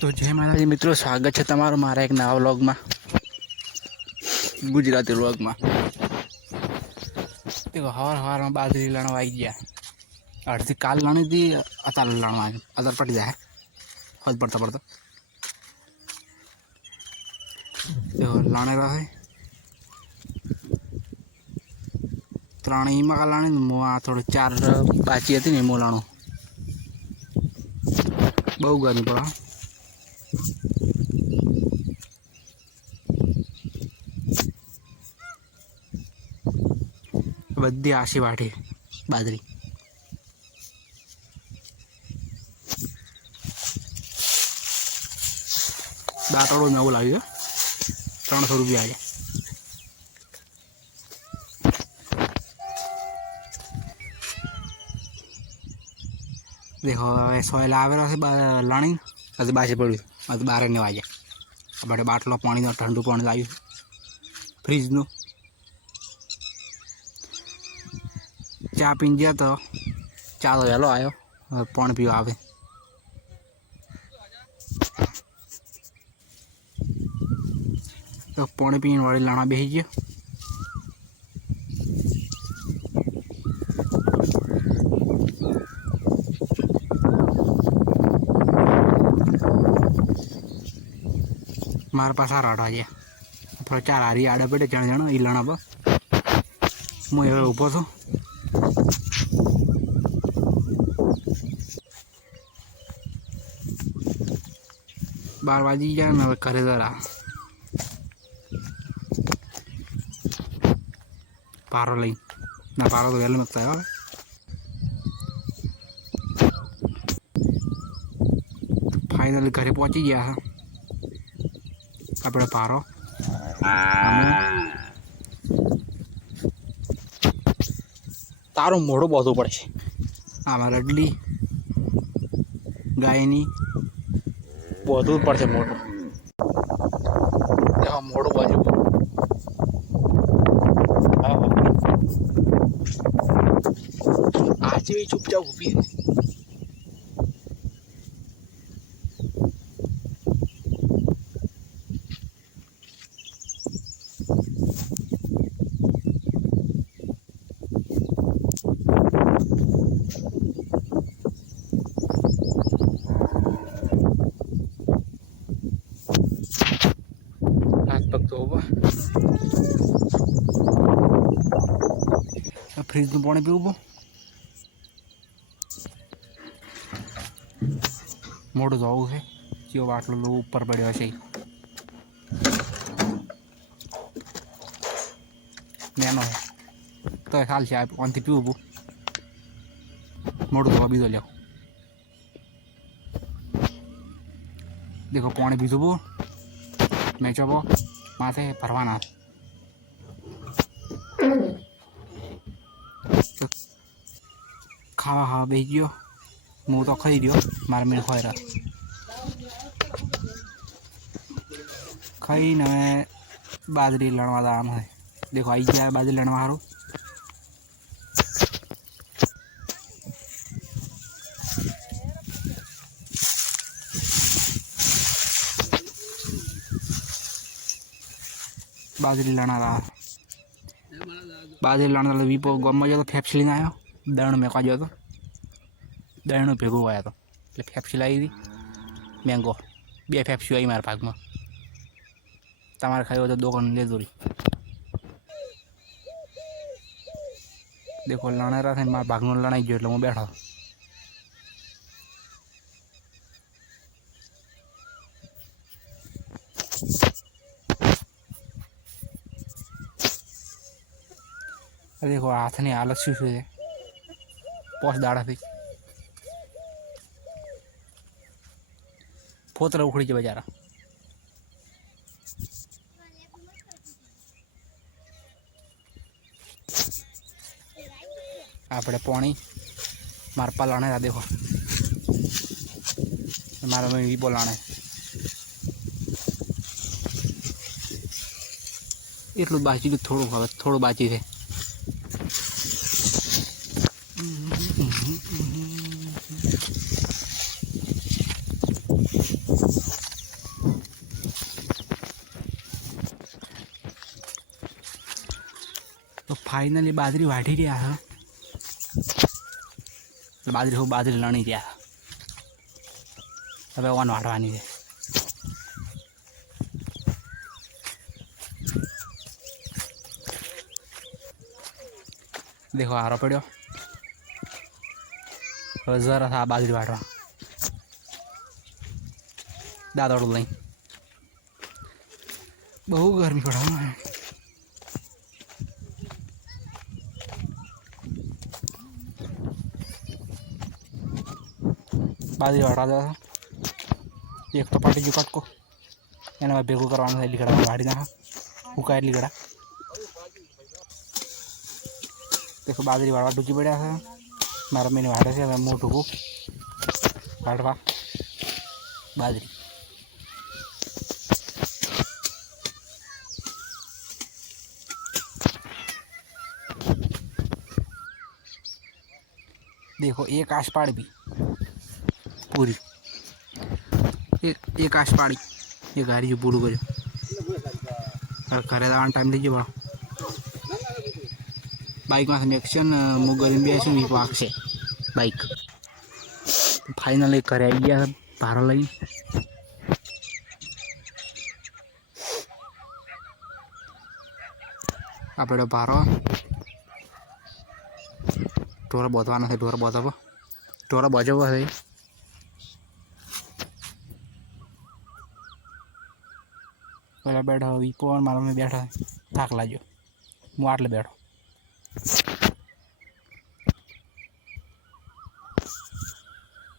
તો જય માતાજી મિત્રો, સ્વાગત છે તમારું મારા એક નવા વ્લોગમાં, ગુજરાતી વ્લોગમાં. દેખો હવારમાં બાજરી લણવા આવી ગયા. અડધી કાલ લણી હતી, અત્યારે લણવા અત્યારે પટી જાય હોજ પડતા પડતા. દેખો લાણે રહે ત્રણ ઈમાં કાલ લાણી ને આ થોડી 4 બાચી હતી ને એમાં લાણું. બહુ ગરમી પડે. બધી આશી વાટી બાજરી. દાંતડું નવું લાવ્યું, 300 રૂપિયા છે. દેખો હવે સોયલા આવેલા છે લાણી હજી બાજે પડ્યું, હજી 12 વાગે. આપણે બાટલો પાણીનો ઠંડુ પાણી લાવ્યું ફ્રીજનું. ચા પીને ગયા તો ચા તો વહેલો આવ્યો, હવે પાણી પીવા આવે. તો પાણી પીને વળી લાણા બેસી ગયો. મારા પાસે આ રાડવા છે, થોડા 4 હારી આડા પડે જણ એ લણા પર. હું હવે ઊભો છું. બાર વાગી ગયા ને હવે ઘરે જરા પારો લઈ ના, પારો તો વહેલો નથી આવ્યો. ફાઇનલી ઘરે પહોંચી ગયા આપણે. પારો તારું મોઢું બોધવું પડશે. આમાં રડલી ગાયની બોધવું પડશે મોઢું. મોઢું બાજુ આજે ચૂપચાપ ઊભી. ફ્રીજનું પાણી પીવું મોઢું ધોવું છે. જેવો બાટલો ઉપર પડ્યો છે નેનો તો ખાલ છે. આનથી પીવું મોઢું ધોવા બીજો લ્યો. દેખો પાણી પીધું બહુ મેચો બહુ માથે ભરવાના. ખાવા બેસી ગયો. હું તો ખાઈ રહ્યો, મારા મેં ખોયરા ખાઈને હવે બાજરી લણવા જવાનું હોય. દેખો આવી ગયા બાજરી લણવા સારું. બાજરી લણાતા વીપો ગામમાં જતો ફેફસી લઈને આવ્યો. દણ મેકવા ગયો હતો, દણનું ભેગું આવ્યા હતો એટલે ફેફસી લાવી હતી મેંગો. 2 ફેફસી આવી મારા ભાગમાં. તમારે ખાઈ હોય તો દુકાન લેજો. દેખો લણેરા થઈને મારા ભાગનું લણાઈ ગયો એટલે હું બેઠો. દેખો હાથની હાલત શું છે 5 દાડાથી. ફોતરા ઉખડી છે બજારા. આપણે પાણી મારપા લાણે. દેખો મારા મમ્મી વીપો લાણે. એટલું બાકી થોડું હવે થોડું બાકી છે. तो फाइनली बाजरी वाढ़ी रहा है। बाजरी लणी रहा है। हमें वन वाढ़वानी है। देखो हारो पड़ो। जरा था बाजरी वाढ़वा दादोड़ लई बहु गर्मी पड़ा। बाजरी वाढ़ा दो। एक तो पाटी जो कट को एना भेगू करवाना है। लीकड़ा वाढ़ी ना हुकाय लीकड़ा। देखो बाजरी वाढ़वा डूकी पड़ा है। मारा मैंने वाढ़े से मुँह टूकू वाढ़वा बाजरी। देखो एक आशपाड़ भी पूरी एक आशपाड़ी ये गाड़ी जो पूरू कर घरे जवान टाइम थी गयो। बाइक में एक्शन मुगल भी पाक से बाइक फाइनल घरे आई गया भारो लई। आप भारो ढोर बोधवाना ढोर बोधव ढोर बजव है। पहला बैठा वीपो मारा में बैठा थाक लागो हूँ आटले बैठो।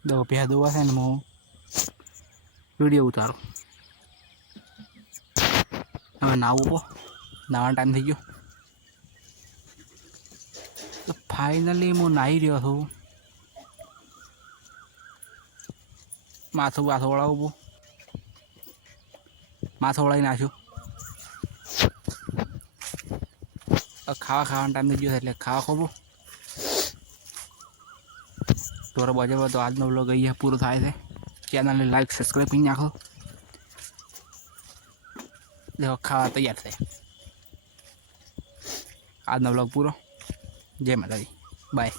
देखो पे दुआ है हूँ वीडियो उतारो। हमें नावू नावा टाइम थी गयो। तो फाइनली हूँ नाही रो छू। माथू बाथू वड़ाऊ माथो वड़ाई नाख्यू। खावा खावा टाइम थी गयो एटले खावा खोबू। ढोर बजे तो आज व्लॉग अहीं पूरो थाय छे। चैनल ने लाइक सब्सक्राइब कर नाखो। देखो खावा तैयार है। आज व्लॉग पूरो। जय माता दी बाय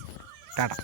टाटा।